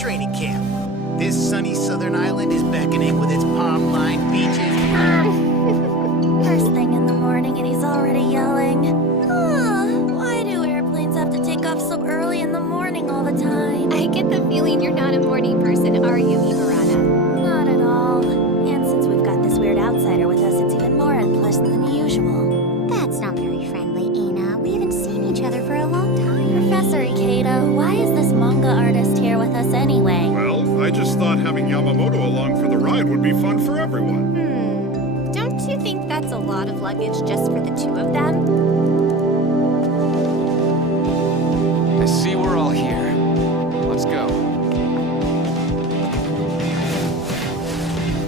training camp. This sunny southern island is beckoning with its palm-lined beaches. First thing in the morning and he's already yelling. Why do airplanes have to take off so early in the morning all the time? I get the feeling you're not a morning person, are you, Ibarana? Not at all. And since we've got this weird outsider with us, it's even more unpleasant than usual. That's not very friendly, Ina. We haven't seen each other for a long time. Professor Ikeda, why is this manga artist here with us anyway? Well, I just thought having Yamamoto along for the ride would be fun for everyone. Don't you think that's a lot of luggage just for the two of them? I see we're all here. Let's go.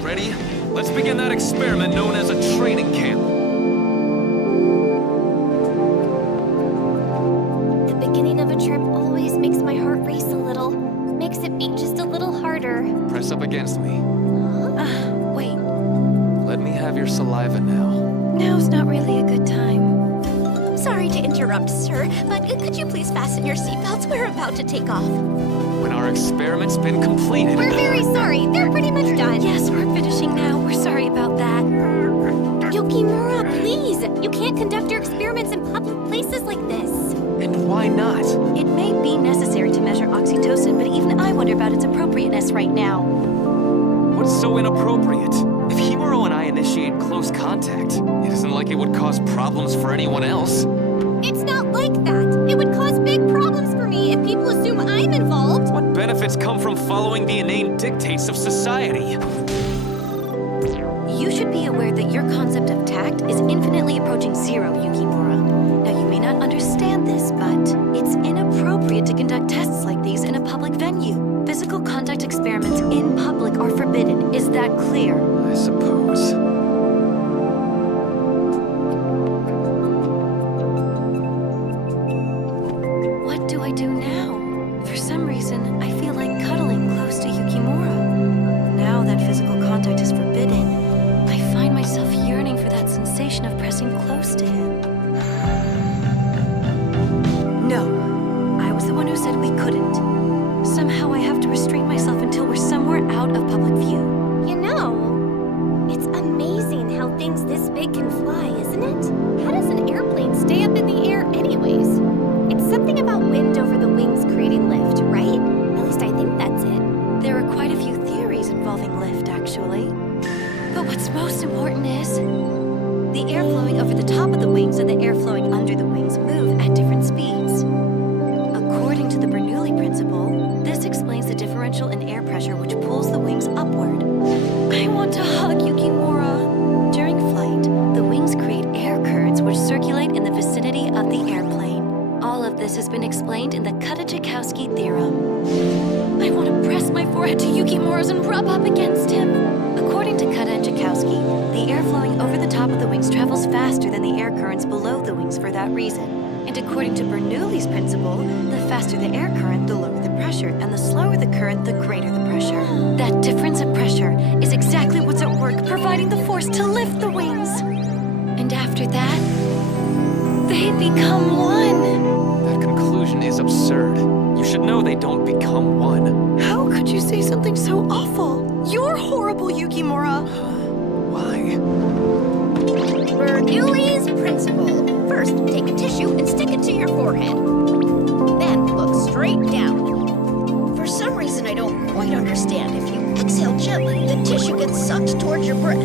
Ready? Let's begin that experiment known as a training camp. The beginning of a trip always makes my heart race a little. Makes it beat just a little harder. Press up against me. Wait, Let me have your saliva now. now's not really a good time. Sorry to interrupt, sir, but could you please fasten your seatbelts? We're about to take off. When our experiment's been completed... We're very sorry. They're pretty much done. Yes, we're finishing now. We're sorry about that. Yukimura, please! You can't conduct your experiments in public places like this. And why not? It may be necessary to measure oxytocin, but even I wonder about its appropriateness right now. What's so inappropriate? If Himuro and I initiate close contact, it isn't like it would cause problems for anyone else. It's not like that. It would cause big problems for me if people assume I'm involved. What benefits come from following the inane dictates of society? You should be aware that your concept of tact is infinitely approaching zero, Yukimura. Now, you may not understand this, but it's inappropriate to conduct tests like these in a public venue. Physical contact experiments in public are forbidden. Is that clear? I suppose. What do I do now? For some reason, I feel like cuddling close to Yukimura. Now that physical contact is forbidden, I find myself yearning for that sensation of pressing close to him. No, I was the one who said we couldn't. Somehow I have to restrain myself until we're somewhere out of public view. You know, it's amazing how things this big can fly, isn't it? How does an airplane stay up in the air anyways? It's something about wind over the wings creating lift, right? At least I think that's it. There are quite a few theories involving lift, actually. But what's most important is the air flowing over the top of the wings and the air flowing under the wings move at different speeds. According to the Bernoulli principle, this explains the differential in air pressure which pulls the wings upward. I want to hug Yukimura. During flight, the wings create air currents which circulate in the vicinity of the airplane. All of this has been explained in the Kutta-Joukowsky theorem. I want to press my forehead to Yukimura's and rub up against him. According to Kutta and Joukowsky, the air flowing over the top of the wings travels faster than the air currents below the wings for that reason. And according to Bernoulli's principle, the faster the air current, the lower the pressure, and the slower the current, the greater the pressure. That difference in pressure is exactly what's at work, providing the force to lift the wings. And after that, they become one. That conclusion is absurd. You should know they don't become one. How could you say something so awful? You're horrible, Yukimura. Why? Bernoulli's principle. First, take a tissue and stick it to your forehead. Then look straight down. For some reason I don't quite understand, if you exhale gently, the tissue gets sucked towards your breath.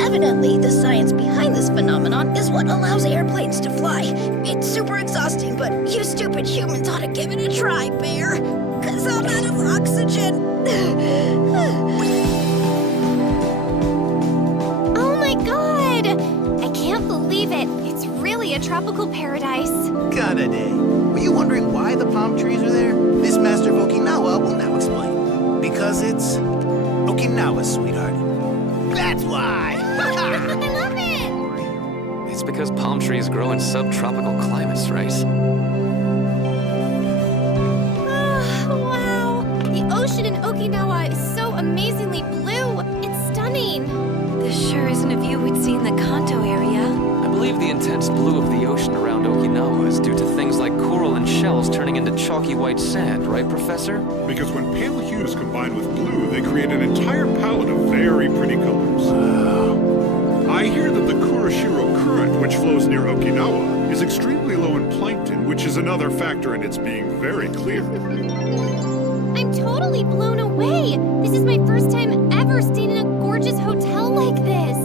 Evidently, the science behind this phenomenon is what allows airplanes to fly. It's super exhausting, but you stupid humans ought to give it a try, Bear. 'Cause I'm out of oxygen. Oh my god! I can't believe it. It's really a tropical paradise. Kinda day. Were you wondering why the palm trees are there? This master of Okinawa will now explain. Because it's Okinawa, sweetheart. That's why! I love it! It's because palm trees grow in subtropical climates, right? Oh, wow. The ocean in Okinawa is so amazingly blue. It's stunning. This sure isn't a view we'd see in the Kanto area. I believe the intense blue of the ocean around Okinawa is due to things like coral and shell cells turning into chalky white sand, right, Professor? Because when pale hues combine with blue, they create an entire palette of very pretty colors. I hear that the Kurashiro Current, which flows near Okinawa, is extremely low in plankton, which is another factor in its being very clear. I'm totally blown away! This is my first time ever staying in a gorgeous hotel like this!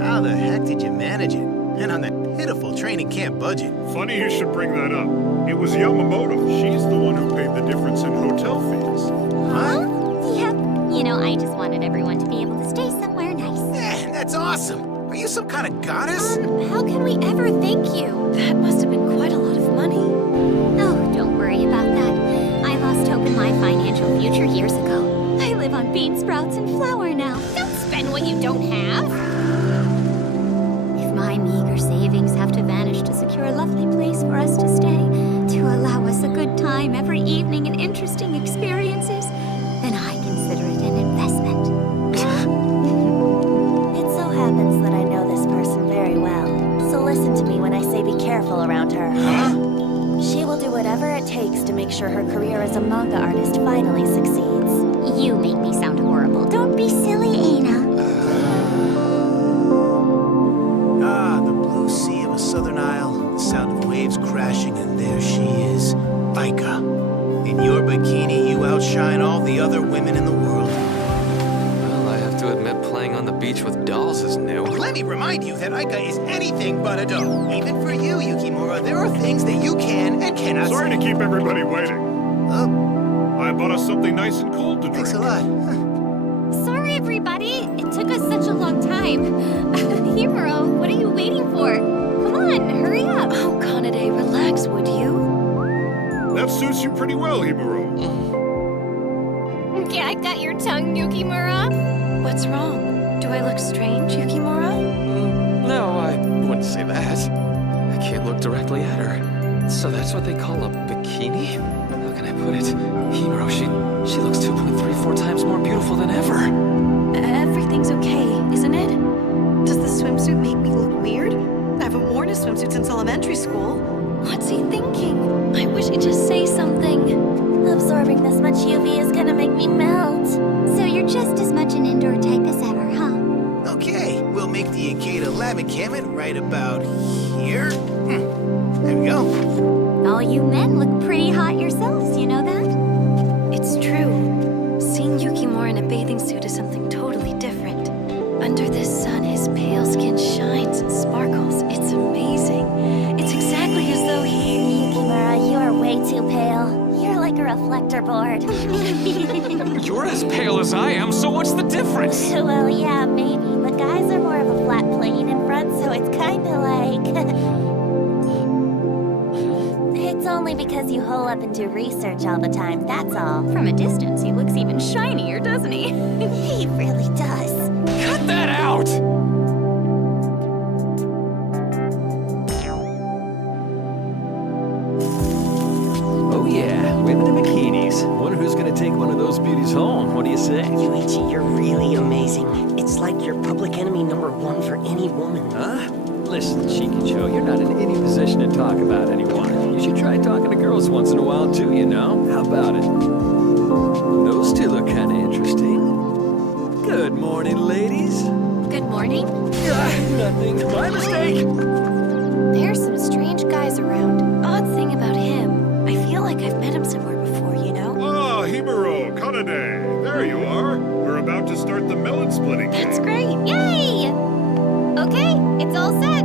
How the heck did you manage it? And on that pitiful training camp budget. Funny you should bring that up. It was Yamamoto. She's the one who paid the difference in hotel fees. What? Yep. You know, I just wanted everyone to be able to stay somewhere nice. Man, that's awesome. Are you some kind of goddess? How can we ever thank you? That must have been quite a lot of money. Oh, don't worry about that. I lost hope in my financial future years ago. I live on bean sprouts and flour now. Don't spend what you don't have! If my meager savings have to vanish to secure a lovely place for us to stay, to allow us a good time every evening and interesting experiences, then I consider it an investment. It so happens that I know this person very well, so listen to me when I say be careful around her. Huh? She will do whatever it takes to make sure her career as a manga artist finally succeeds. You make me sound horrible. Don't be silly, Aina. The blue sea of a southern isle, the sound of waves crashing, and there she is, Aika. In your bikini, you outshine all the other women in the world. Well, I have to admit playing on the beach with dolls is new. Let me remind you that Aika is anything but a doll. Even for you, Yukimura, there are things that you can and cannot Sorry say. to keep everybody waiting. I bought us something nice and cold to drink. Thanks a lot. Sorry, everybody! It took us such a long time. Himuro, what are you waiting for? Come on, hurry up! Oh, Kanade, relax, would you? That suits you pretty well, Himuro. Yeah, I got your tongue, Yukimura. What's wrong? Do I look strange, Yukimura? No, I wouldn't say that. I can't look directly at her. So that's what they call a bikini? How can I put it? Himuro, she looks 2.34 times more beautiful than ever. Everything's okay, isn't it? Does the swimsuit make me look weird? I haven't worn a swimsuit since elementary school. What's he thinking? I wish he'd just say something. Absorbing this much UV is gonna make me melt. So you're just as much an indoor type as ever, huh? Okay, we'll make the Ikeda lab encampment right about here. There we go. All you men look pretty hot yourselves, you know that? It's true. Seeing Yukimura in a bathing suit is something totally different. Under the sun, his pale skin shines and sparkles. It's amazing. It's exactly as though he... Yukimura, you are way too pale. You're like a reflector board. You're as pale as I am, so what's the difference? Well, yeah, maybe, but guys are more of a flat plane in front, so it's kinda like... It's only because you hole up and do research all the time, that's all. From a distance, he looks even shinier, doesn't he? He really does. Cut that out! Oh yeah, women in bikinis. Wonder who's gonna take one of those beauties home. What do you say? Yuichi, you're really amazing. It's like you're public enemy #1 for any woman. Huh? Listen, Shikicho, you're not in any position to talk about anyone. You should try talking to girls once in a while too, you know? How about it? Those two look kinda interesting. Good morning, ladies. Good morning. Nothing. My mistake! There's some strange guys around. Odd thing about him, I feel like I've met him somewhere before, you know? Ah, Himuro, Kanade. There you are. We're about to start the melon splitting game. That's great! Yay! Okay, it's all set.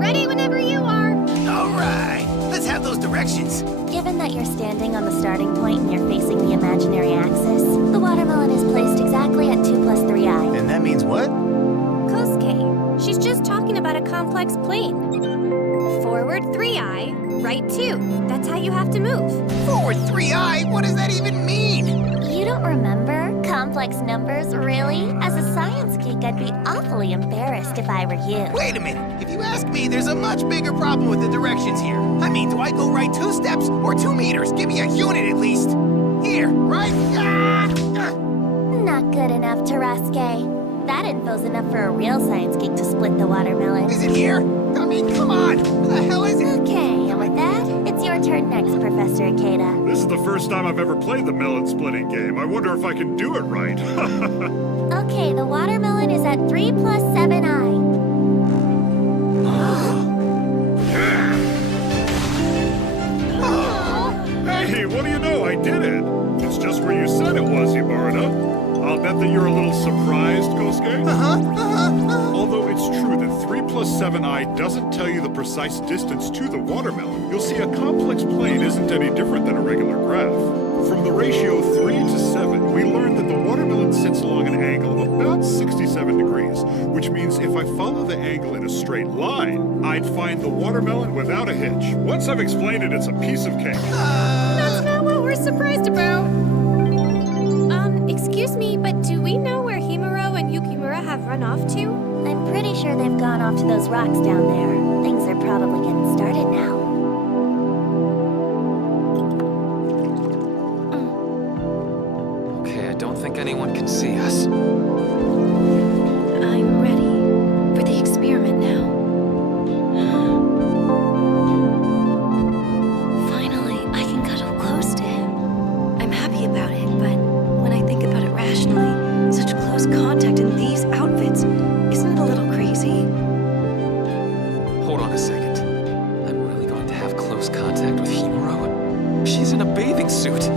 Ready whenever you are. All right, let's have those directions. Given that you're standing on the starting point and you're facing the imaginary axis, the watermelon is placed exactly at 2 + 3i. And that means what? Kosuke, she's just talking about a complex plane. Forward 3i, right 2. That's how you have to move. Forward 3i? What does that even mean? You don't remember complex numbers, really? As a science geek, I'd be awfully embarrassed if I were you. Wait a minute. If you ask me, there's a much bigger problem with the directions here. I mean, do I go right 2 steps or 2 meters? Give me a unit at least. Here, right? Not good enough, Terasuke. That info's enough for a real science geek to split the watermelon. Is it here? I mean, come on. Who the hell is it? Okay, and with that, it's your turn next, Professor Ikeda. This is the first time I've ever played the melon splitting game. I wonder if I can do it right. Okay, the watermelon is at 3 plus 7i. Hey, what do you know? I did it. It's just where you said it was, Ibarra. I'll bet that you're a little surprised, Kosuke. Although it's true that 3 plus 7i doesn't tell you the precise distance to the watermelon, you'll see a complex plane isn't any different than a regular graph. From the ratio 3 to 7, we learned that the watermelon sits along an angle of about 67 degrees, which means if I follow the angle in a straight line, I'd find the watermelon without a hitch. Once I've explained it, it's a piece of cake. That's not what we're surprised about. Excuse me, but do we know where Himuro and Yukimura have run off to? I'm pretty sure they've gone off to those rocks down there. Things are probably getting started now. Okay, I don't think anyone can see us. I'm ready for the experiment now. Finally, I can cuddle close to him. I'm happy about it, but when I think about it rationally, such close contact in these outfits, isn't it a little crazy? Hold on a second. I'm really going to have close contact with Himuro? She's in a bathing suit.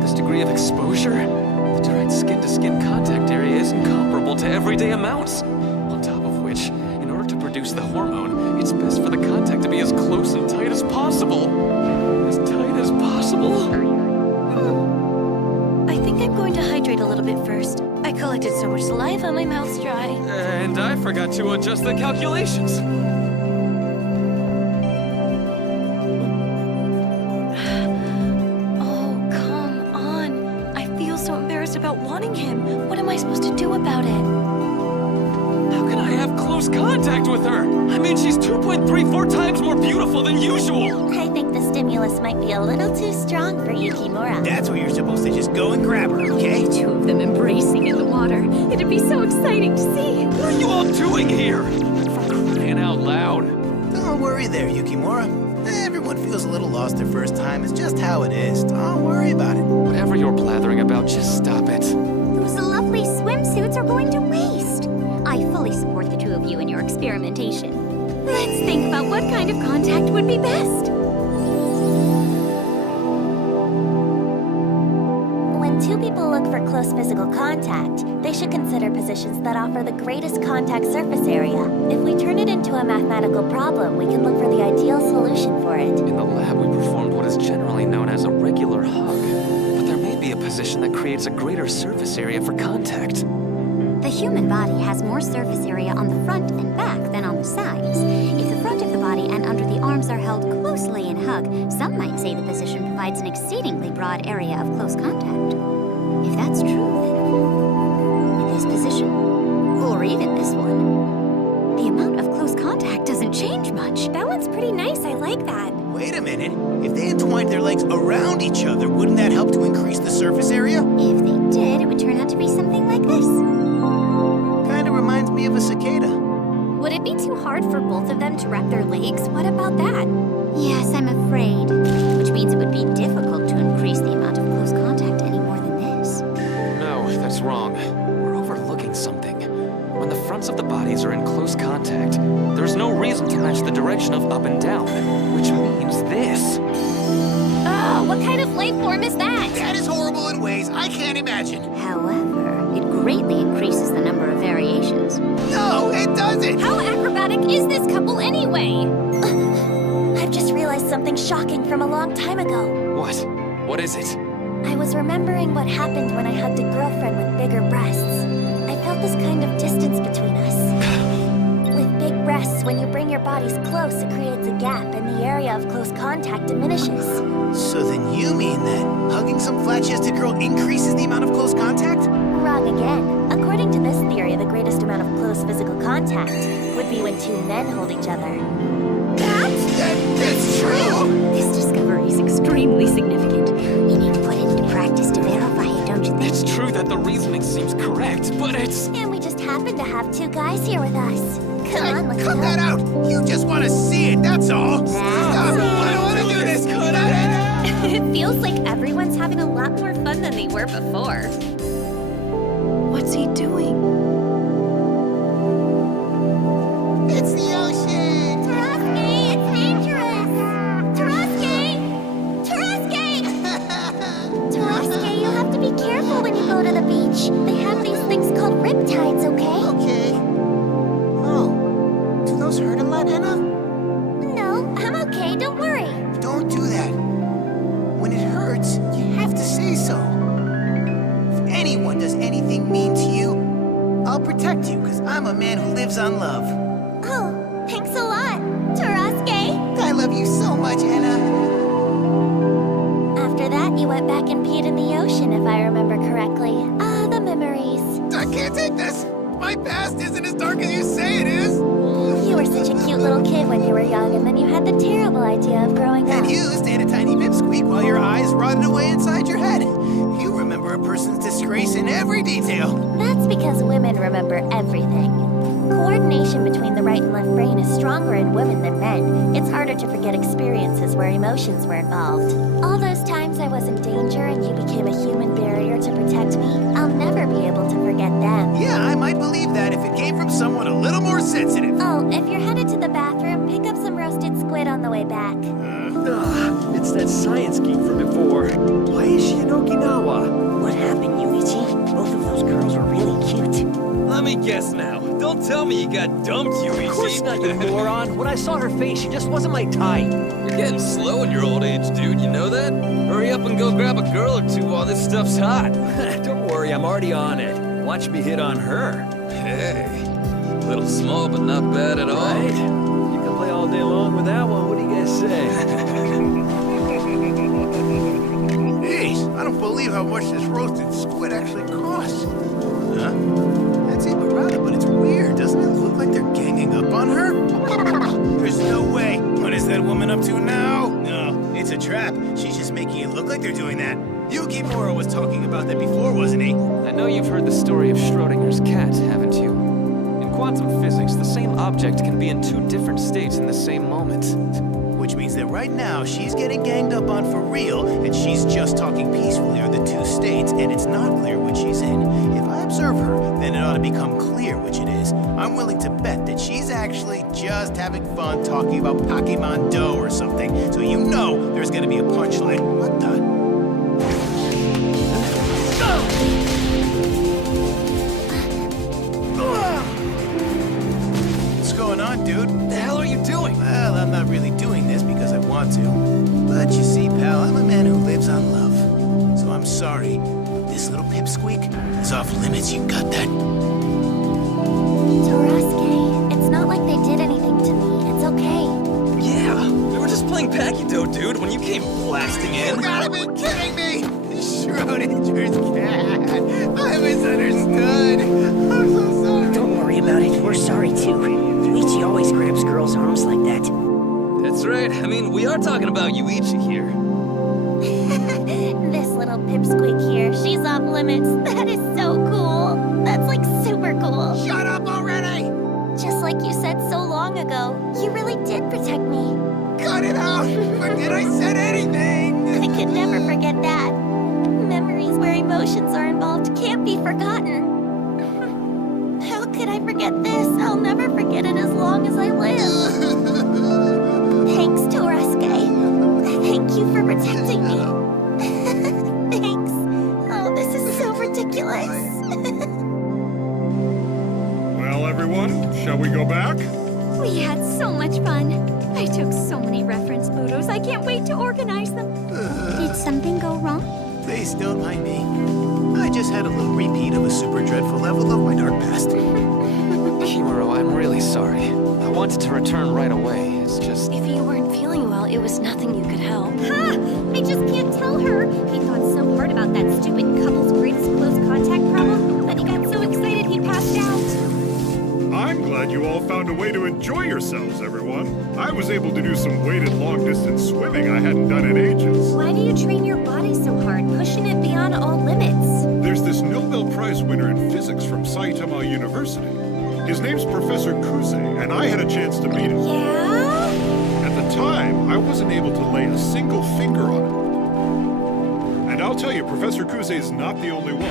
This degree of exposure, the direct skin-to-skin contact area is incomparable to everyday amounts. On top of which, in order to produce the hormone, it's best for the contact to be as close and tight as possible. As tight as possible? I think I'm going to hydrate a little bit first. I collected so much saliva, my mouth's dry. And I forgot to adjust the calculations. Oh, come on. I feel so embarrassed about wanting him. What am I supposed to do about it? How can I have close contact with her? I mean, she's 2.34 times more beautiful than usual. I think the stimulus might be a little too strong for Yukimura. That's where you're supposed to just go and grab her, okay? Two of them embracing in the water. It'd be so exciting to see. What are you all doing here? For crying out loud. Don't worry there, Yukimura. Everyone feels a little lost their first time. It's just how it is. Don't worry about it. Whatever you're blathering about, just stop it. Those lovely swimsuits are going to waste. I fully support the two of you in your experimentation. Let's think about what kind of contact would be best. When two people look for close physical contact, they should consider positions that offer the greatest contact surface area. If we turn it into a mathematical problem, we can look for the ideal solution for it. In the lab, we performed what is generally known as a regular hug. But there may be a position that creates a greater surface area for contact. The human body has more surface area on the front and back than on the sides. If the front of the body and under the arms are held closely in hug, some might say the position provides an exceedingly broad area of close contact. If that's true, then in this position, or even this one, the amount of close contact doesn't change much. That one's pretty nice. I like that. Wait a minute. If they entwined their legs around each other, wouldn't that help to increase the surface area? If they did, it would turn out to be something like this. Kinda reminds me of a cicada. Would it be too hard for both of them to wrap their legs? What about that? Yes, I'm afraid. Which means it would be difficult to increase the amount of close contact any more than this. No, that's wrong. We're overlooking something. When the fronts of the bodies are in close contact, there's no reason to match the direction of up and down, which means this. Oh, what kind of life form is that? That is horrible in ways I can't imagine. However, it greatly increases the number of variations. No, it doesn't! How acrobatic is this couple anyway? I've just realized something shocking from a long time ago. What? What is it? I was remembering what happened when I hugged a girlfriend with bigger breasts. I felt this kind of distance between us. With big breasts, when you bring your bodies close, it creates a gap and the area of close contact diminishes. So then you mean that hugging some flat-chested girl increases the amount of close contact? Wrong again. According to this theory, the greatest amount of close physical contact would be when two men hold each other. That's true! This discovery is extremely significant. You need to put it into practice to verify it, don't you think? It's true that the reasoning seems correct, but it's... And we just happen happen to have two guys here with us. Come on, let's Cut go. that out! You just want to see it, that's all! Stop! I don't want to do this! Cut it! It feels like everyone's having a lot more fun than they were before. What's he doing? It's the ocean! Taraske, it's dangerous! Taraske! Taraske! Taraske, you have to be careful when you go to the beach. They have these things called riptides, okay? Okay. Oh. Do those hurt a lot, Anna? No, I'm okay, don't worry. Don't do that. When it hurts, you have to say so. If anyone does anything mean to you, I'll protect you, because I'm a man who lives on love. Oh, thanks a lot, Taraske. I love you so much, Anna. After that, you went back and peed in the ocean, if I remember correctly. Ah, the memories. I can't take this. My past isn't as dark as you say it is. You were such a cute little kid when you were young, and then you had the terrible idea of growing up. And you stayed a tiny pipsqueak while your eyes rotted away inside your head. You remember a person's disgrace in every detail. That's because women remember everything. Coordination between the right and left brain is stronger in women than men. It's harder to forget experiences where emotions were involved. All those times I was in danger and you became a human barrier to protect me, I'll never be able to forget them. Yeah, I might believe that if it came from someone a little more sensitive. Oh, if you're headed to the bathroom, pick up some roasted squid on the way back. It's that science geek from before. Why is she in Okinawa? What happened, Yuichi? Both of those girls were really cute. Let me guess now. Don't tell me you got dumped, Yuichi. Of course not, you moron. When I saw her face, she just wasn't my type. You're getting slow in your old age, dude. You know that? Hurry up and go grab a girl or two while this stuff's hot. Don't worry, I'm already on it. Watch me hit on her. Hey, a little small, but not bad at all. Right? You can play all day long with that one. What do you guys say? Jeez, I don't believe how much this roasted squid actually costs. Huh? That's it, Barada, but it's weird. Doesn't it look like they're ganging up on her? There's no way. What is that woman up to now? No, it's a trap. She's just making it look like they're doing that. Yukimura was talking about that before, wasn't he? I know you've heard the story of Schrodinger's cat, haven't you? In quantum physics, the same object can be in two different states in the same moment. Which means that right now she's getting ganged up on for real, and she's just talking peacefully are the two states, and it's not clear which she's in. If I observe her, then it ought to become clear which it is. I'm willing to bet that she's actually just having fun talking about Pokemon Dough or something, so you know there's gonna be a punchline. What the? What's going on, dude? What the hell are you doing? Well, I'm not really doing this because I want to. But you see, pal, I'm a man who lives on love. So I'm sorry. This little pipsqueak is off limits, you got that? Taraske, it's not like they did anything to me. It's okay. Yeah, we were just playing Packy-Dough, dude, when you came blasting in. You gotta be kidding me! Schrodinger's cat! I misunderstood! I'm so sorry! Don't worry about it. We're sorry, too. Yuichi always grabs girls' arms like that. That's right. I mean, we are talking about Yuichi here. This little pipsqueak here, she's off limits. That is so cool. That's like super cool. Shut up already! Just like you said so long ago, you really did protect me. Cut it out! Forget I said anything! I could never forget that. Memories where emotions are involved can't be forgotten. How could I forget this? I'll never forget it as long as I live. Thanks, Taraske. Thank you for protecting me. Thanks. Oh, this is so ridiculous. Well, everyone, shall we go back? We had so much fun. I took so many reference photos. I can't wait to organize them. Did something go wrong? Please don't mind me. I just had a little repeat of a super dreadful level of my dark past. Kimuro, I'm really sorry. I wanted to return right away. It's just... If you weren't feeling well, it was nothing you could help. Ha! I just can't tell her. He thought so hard about that stupid couple's greatest close contact problem that he got so excited he passed out. I'm glad you all found a way to enjoy yourselves, everyone. I was able to do some weighted long-distance swimming I hadn't done in ages. Why do you train your body so hard, pushing it beyond all limits? There's this this Nobel Prize winner in physics from Saitama University. His name's Professor Kuze, and I had a chance to meet him. Yeah? At the time, I wasn't able to lay a single finger on him. And I'll tell you, Professor Kuze is not the only one.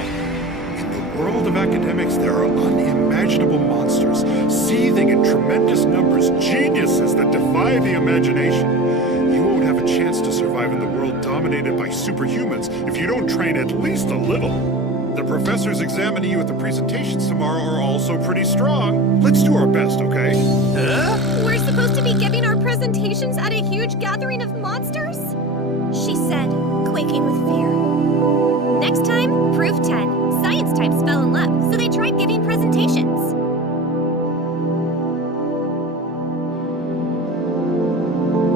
In the world of academics, there are unimaginable monsters, seething in tremendous numbers, geniuses that defy the imagination. You won't have a chance to survive in the world dominated by superhumans if you don't train at least a little. The professors examining you at the presentations tomorrow are also pretty strong. Let's do our best, okay? We're supposed to be giving our presentations at a huge gathering of monsters? She said, quaking with fear. Next time, proof 10. Science types fell in love, so they tried giving presentations.